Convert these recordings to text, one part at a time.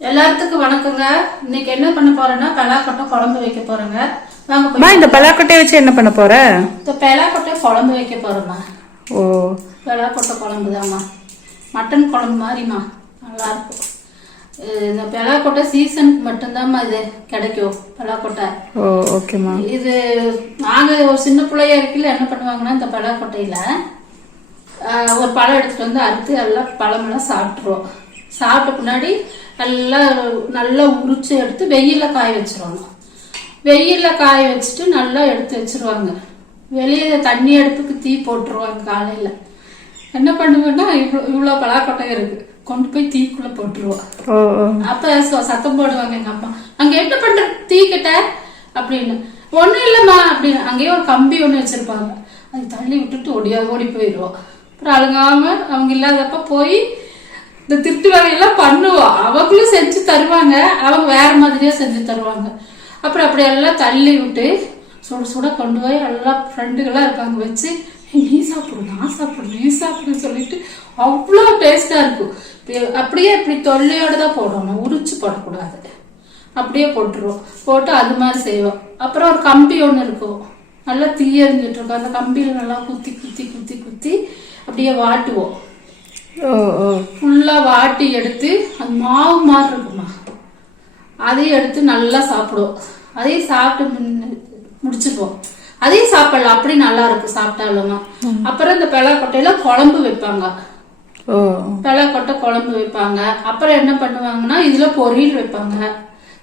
எல்லாத்துக்கும் வணக்கங்க. இன்னைக்கு என்ன பண்ண போறேன்னா பலாக்கொட்டை குழம்பு வைக்க போறேங்க. வாங்க இந்த பலாக்கொட்டையை வச்சு என்ன பண்ண போற? இந்த பலாக்கொட்டை குழம்பு வைக்க போறோம்மா. ஓ. பலாக்கொட்டை குழம்பு தாம்மா. மட்டன் குழம்பு மாதிரிம்மா. நல்லா இருக்கும். இந்த பலாக்கொட்டை சீசனுக்கு மட்டும்தாம்மா இது கிடைக்கும் பலாக்கொட்டை. ஓ ஓகேம்மா. இது நாங்க ஒரு சின்ன பிள்ளையா இருக்கையில என்ன பண்ணுவாங்கன்னா இந்த பலாக்கொட்டையில ஒரு பழம் எடுத்துட்டு வந்து அறுத்து எல்லாம் பழமெல்லாம் சாப்பிட்ருவோம் சாப்பிட்ட பின்னாடி எல்லாம் நல்லா உரிச்சு எடுத்து வெயில்ல காய வச்சிருவாங்க. வெயில்ல காய வச்சுட்டு நல்லா எடுத்து வச்சிருவாங்க. வெளியே தண்ணி அடுப்புக்கு தீ போட்டுருவாங்க காலையில. என்ன பண்ணுவேன்னா இவ்வளோ இவ்வளோ பலாக்கொட்டை இருக்கு. கொண்டு போய் தீக்குள்ள போட்டுருவோம் அப்ப சத்தம் போடுவாங்க எங்க அம்மா. அங்க என்ன பண்ற? தீ கிட்ட? அப்படின்னு. ஒண்ணும் இல்லம்மா. அப்படின்னு. அங்கேயே ஒரு கம்பி ஒண்ணு வச்சிருப்பாங்க. அது தள்ளி விட்டுட்டு ஓடியா ஓடி போயிடுவோம் அப்புறம் அழுகாம அவங்க இல்லாதப்ப போய் இந்த திருட்டு வேலையெல்லாம் பண்ணுவோம் அவங்களும் செஞ்சு தருவாங்க. அவங்க வேற மாதிரியே செஞ்சு தருவாங்க. அப்புறம் அப்படி எல்லாம் தள்ளி விட்டு சுட சுட கொண்டு போய் எல்லாம் ஃப்ரெண்டுகளாக இருக்காங்க. வச்சு நீ சாப்பிடு நான் சாப்பிடு நீ சாப்பிடுன்னு சொல்லிட்டு அவ்வளோ டேஸ்டா இருக்கும். அப்படியே இப்படி தொல்லையோட தான் போடணும். உரிச்சு போடக்கூடாது. அப்படியே போட்டுருவோம். போட்டு அது மாதிரி செய்வோம். அப்புறம் ஒரு கம்பி ஒன்று இருக்கும். நல்லா தீயறிஞ்சிட்டு இருக்கும். அந்த கம்பியில் நல்லா குத்தி குத்தி குத்தி குத்தி அப்படியே வாட்டுவோம். ஃபுல்லாக வாட்டி எடுத்து அது மாவு மாதிரி இருக்குமா? அதையும் எடுத்து நல்லா சாப்பிடுவோம். அதையும் சாப்பிட்டு முன்ன- முடிச்சிருவோம். அதையும் சாப்பிடலாம். அப்படி நல்லா இருக்கும் சாப்பிட்டாலுமா அப்புறம் இந்த கொட்டையில குழம்பு வைப்பாங்க. பலாக்கொட்டை குழம்பு வைப்பாங்க. அப்புறம் என்ன பண்ணுவாங்கன்னா இதுல பொரியல் வைப்பாங்க.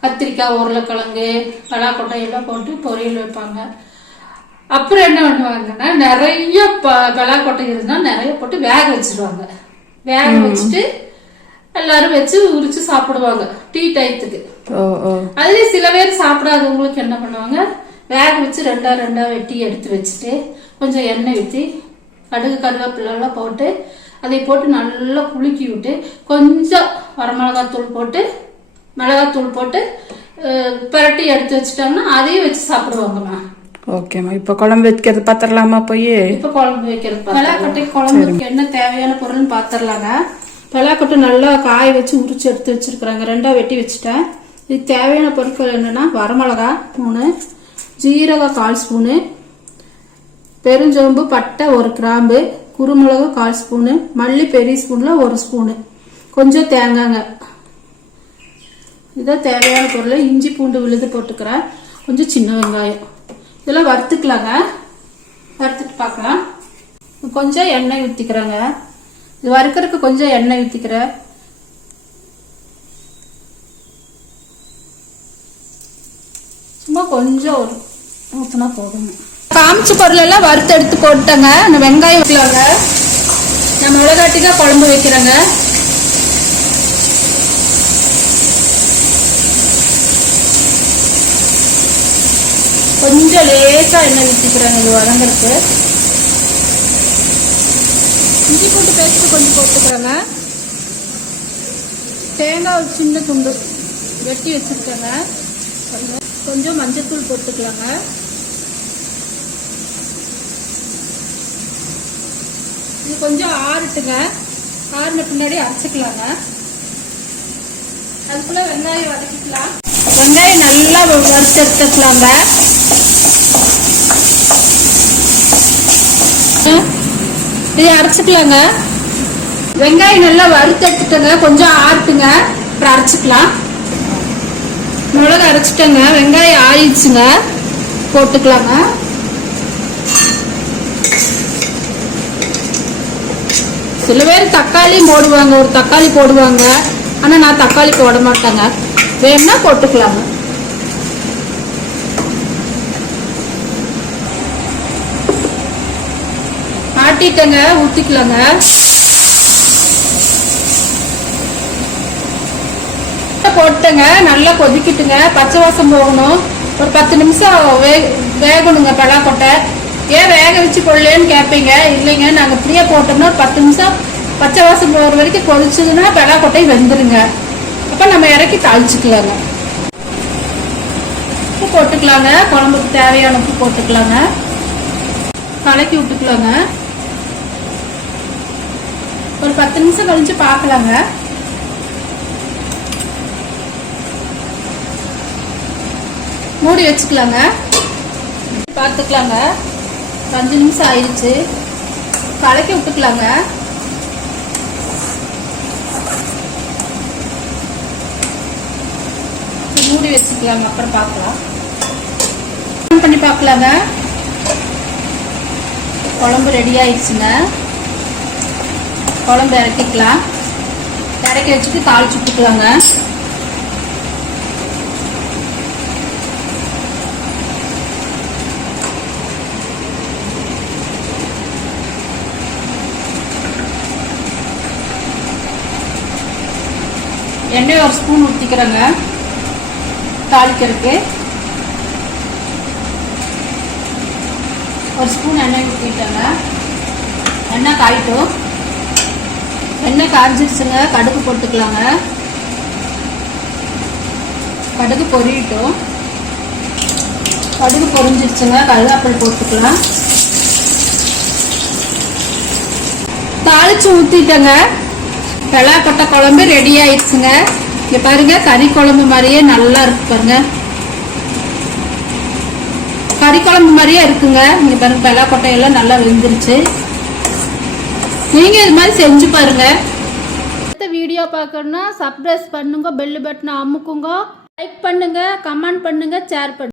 கத்திரிக்காய் உருளைக்கிழங்கு பலாக்கொட்டை எல்லாம் போட்டு பொரியல் வைப்பாங்க. அப்புறம் என்ன பண்ணுவாங்கன்னா நிறைய ப- பலாக்கொட்டை இருந்தா நிறைய போட்டு வேக வச்சிருவாங்க. வேக வச்சுட்டு எல்லாரும் வச்சு உரிச்சு சாப்பிடுவாங்க. டீ ஓ அதுலயே சில பேர் சாப்பிடாதவங்களுக்கு என்ன பண்ணுவாங்க? வேக வச்சு ரெண்டா ரெண்டா வெட்டி எடுத்து வச்சுட்டு கொஞ்சம் எண்ணெய் ஊற்றி கடுகு கருவேப்பிலை எல்லாம் போட்டு அதை போட்டு நல்லா குலுக்கி விட்டு கொஞ்சம் வரமிளகாத்தூள் போட்டு மிளகாத்தூள் போட்டு பிரட்டி எடுத்து வச்சுட்டாங்கன்னா அதையும் வச்சு சாப்பிடுவாங்கம்மா. ஓகேம்மா இப்போ குழம்பு வைக்கிறது பார்த்துடலாமா போய்? இப்ப குழம்பு வைக்கிறது பலாக்கொட்டை குழம்புக்கு என்ன தேவையான பொருள்னு பாத்திரலாங்க. பலாக்கொட்டை நல்லா காய வச்சு உரிச்சு எடுத்து வச்சிருக்கிறாங்க. ரெண்டா வெட்டி வச்சுட்டேன். இதுக்கு தேவையான பொருட்கள் என்னன்னா வரமிளகா மூணு ஜீரகம் கால் ஸ்பூனு பெருஞ்சோம்பு பட்டை ஒரு கிராம்பு குருமிளகு கால் ஸ்பூனு மல்லி பெரிய ஸ்பூன்ல ஒரு ஸ்பூனு. கொஞ்சம் தேங்காங்க. இதான் தேவையான பொருள். இஞ்சி பூண்டு விழுது போட்டுக்கிறேன். கொஞ்சம் சின்ன வெங்காயம். இதெல்லாம் வறுத்துக்கலாங்க. வறுத்துட்டு பார்க்கலாம் கொஞ்சம் எண்ணெய் ஊற்றிக்கிறேங்க இது வறுக்கிறதுக்கு கொஞ்சம் எண்ணெய் ஊற்றிக்கிறேன் சும்மா கொஞ்சம் ஒரு ஊற்றினா போதுங்க காமிச்ச பொருளெல்லாம் வறுத்து எடுத்து போட்டேங்க இந்த வெங்காயம் வைக்கலாங்க நான் மிளகாட்டி தான் குழம்பு வைக்கிறேங்க. கொஞ்சம் லேசா எண்ணெய் ஊற்றிக்கிறேன் இது வதங்கிறதுக்கு. இஞ்சி பூண்டு பேஸ்ட்டு கொஞ்சம் போட்டுக்கிறேங்க. தேங்காய் ஒரு சின்ன துண்டு வெட்டி வச்சுருக்கேங்க கொஞ்சம் கொஞ்சம் மஞ்சத்தூள் போட்டுக்கலாங்க. இது கொஞ்சம் ஆறுட்டுங்க. ஆறுன பின்னாடி அரைச்சிக்கலாங்க. அதுக்குள்ளே வெங்காயம் வதக்கிக்கலாம். வெங்காயம் நல்லா வறுத்து எடுத்துக்கலாங்க இதை அரைச்சிக்கலாங்க. வெங்காயம் நல்லா வறுத்து எடுத்துட்டேங்க கொஞ்சம் ஆறுட்டுங்க. அப்புறம் அரைச்சிக்கலாம். மிளகு அரைச்சிட்டேங்க வெங்காயம் ஆயிடுச்சுங்க போட்டுக்கலாங்க. சில பேர் தக்காளியும் போடுவாங்க ஒரு தக்காளி போடுவாங்க. ஆனால் நான் தக்காளி போட மாட்டேங்க. வேணும்னா போட்டுக்கலாங்க ஆட்டிட்டேங்க ஊத்திக்கலாங்க. போட்டுங்க நல்லா கொதிக்கிட்டுங்க. பச்சை வாசம் போகணும். ஒரு பத்து நிமிஷம் வே வேகணுங்க பலாக்கொட்டை. ஏன் வேக வச்சு கொள்ளேன்னு கேட்பீங்க இல்லைங்க நாங்கள் ஃப்ரீயாக போட்டோம்னா ஒரு பத்து நிமிஷம் பச்சை வாசம் போகிற வரைக்கும் கொதிச்சதுன்னா பலாக்கொட்டை வெந்துருங்க. அப்போ நம்ம இறக்கி தாளிச்சுக்கலாங்க. உப்பு போட்டுக்கலாங்க. குழம்புக்கு தேவையான உப்பு போட்டுக்கலாங்க. கலக்கி விட்டுக்கலாங்க. ஒரு பத்து நிமிஷம் கழிஞ்சு பார்க்கலாங்க மூடி வச்சுக்கலாங்க. பார்த்துக்கலாங்க அஞ்சு நிமிஷம் ஆயிடுச்சு. கலக்கி விட்டுக்கலாங்க. மூடி வச்சுக்கலாம் அப்புறம் பார்க்கலாம். ஆன் பண்ணி பார்க்கலாங்க. குழம்பு ரெடி ஆயிடுச்சுங்க. குழம்பு இறக்கிக்கலாம். இறக்கி வச்சுட்டு தாளிச்சு விட்டுக்கலாங்க எண்ணெய் ஒரு ஸ்பூன் ஊற்றிக்கிறேங்க தாளிக்கிறதுக்கு ஒரு ஸ்பூன் எண்ணெய் ஊற்றிட்டேங்க எண்ணெய் காயிட்டும். எண்ணெய் காய்ஞ்சிருச்சுங்க கடுகு போட்டுக்கலாங்க. கடுகு பொரியட்டும். கடுகு பொரிஞ்சிருச்சுங்க. கருவேப்பிலை போட்டுக்கலாம். தாளிச்சு ஊற்றிட்டேங்க கொட்டை குழம்பு ரெடி ஆயிடுச்சுங்க. இங்க பாருங்க கறி குழம்பு மாதிரியே நல்லா இருக்கு பாருங்க. கறி குழம்பு மாதிரியே இருக்குங்க. இங்க பாருங்க பெலாக்கொட்டை எல்லாம் நல்லா வெந்துருச்சு. நீங்க இது மாதிரி செஞ்சு பாருங்க. அடுத்த வீடியோ பார்க்கணும்னா சப்ஸ்கிரைப் பண்ணுங்க பெல் பட்டனை அமுக்குங்க. லைக் பண்ணுங்க கமெண்ட் பண்ணுங்க ஷேர் பண்ணுங்க.